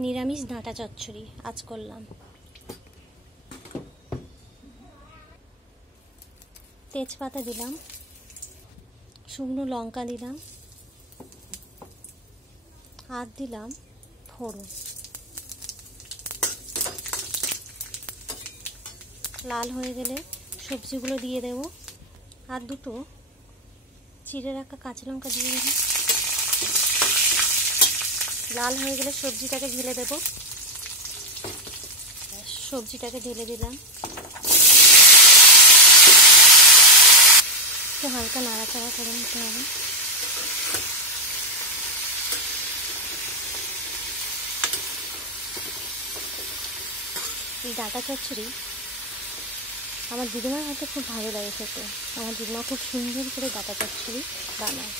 নিরামিষ ডাঁটা চচ্চড়ি আজ করলাম। তেজপাতা দিলাম, শুকনো লঙ্কা দিলাম, আর দিলাম ফোড়ন। লাল হয়ে গেলে সবজিগুলো দিয়ে দেব, আর দুটো চিড়ে রাখা কাঁচা লঙ্কা দিয়ে দিলাম। লাল হয়ে গেলে সবজিটাকে ঢেলে দেব। সবজিটাকে ঢেলে দিলাম, একটু হালকা নাড়াচাড়া করে নিতে হবে। এই ডাঁটা চচ্চড়ি আমার দিদিমার হাতে খুব ভালো লাগে খেতে। আমার দিদিমা খুব সুন্দর করে ডাঁটা চচ্চড়ি বানায়।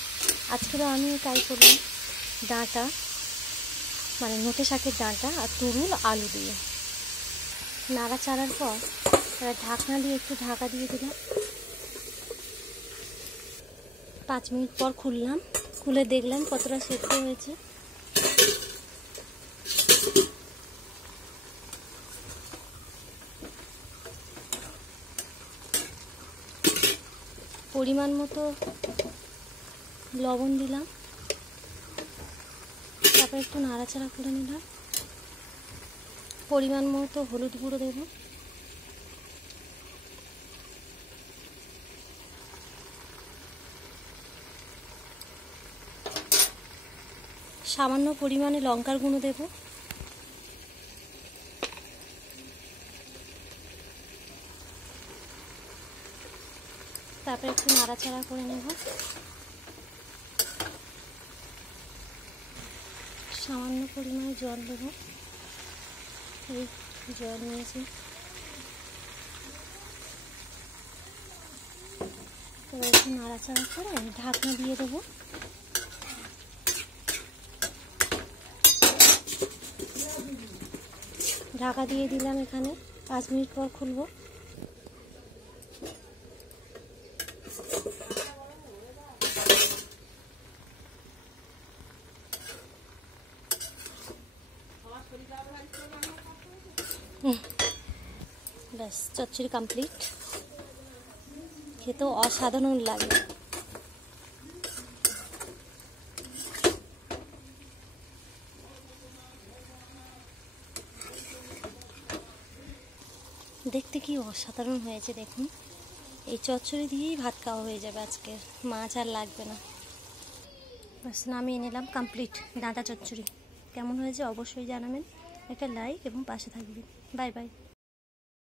আজকেও আমি ট্রাই করলাম ডাঁটা, মানে নোটে শাকের ডাঁটা আর তরুল আলু দিয়ে। নাড়াচাড়ার পর ঢাকনা দিয়ে একটু ঢাকা দিয়ে দিলাম। 5 মিনিট পর খুললাম, খুলে দেখলাম কতটা সেদ্ধ হয়েছে। পরিমাণ মতো লবণ দিলাম, তারপর একটু নাড়াচাড়া করে নিলাম। পরিমাণ মতো হলুদ গুঁড়ো দেব, সামান্য পরিমাণে লঙ্কার গুঁড়ো দেব, তারপর একটু নাড়াচাড়া করে নেব। সামান্য পরিমাণে জল দেব, এই জল নিয়েছি। এবার একটু নাড়াচাড়া করে ঢাকনা দিয়ে দেবো। ঢাকা দিয়ে দিলাম। এখানে 5 মিনিট পর খুলবো। ব্যাস, চচ্চড়ি কমপ্লিট। খেতেও অসাধারণ লাগে। দেখতে কি অসাধারণ হয়েছে দেখুন। এই চচ্চড়ি দিয়েই ভাত খাওয়া হয়ে যাবে আজকে, মাছ আর লাগবে না। ব্যাস, নামিয়ে নিলাম। কমপ্লিট ডাঁটা চচ্চড়ি। কেমন হয়েছে অবশ্যই জানাবেন। একটা লাইক এবং পাশে থাকবেন। Bye bye.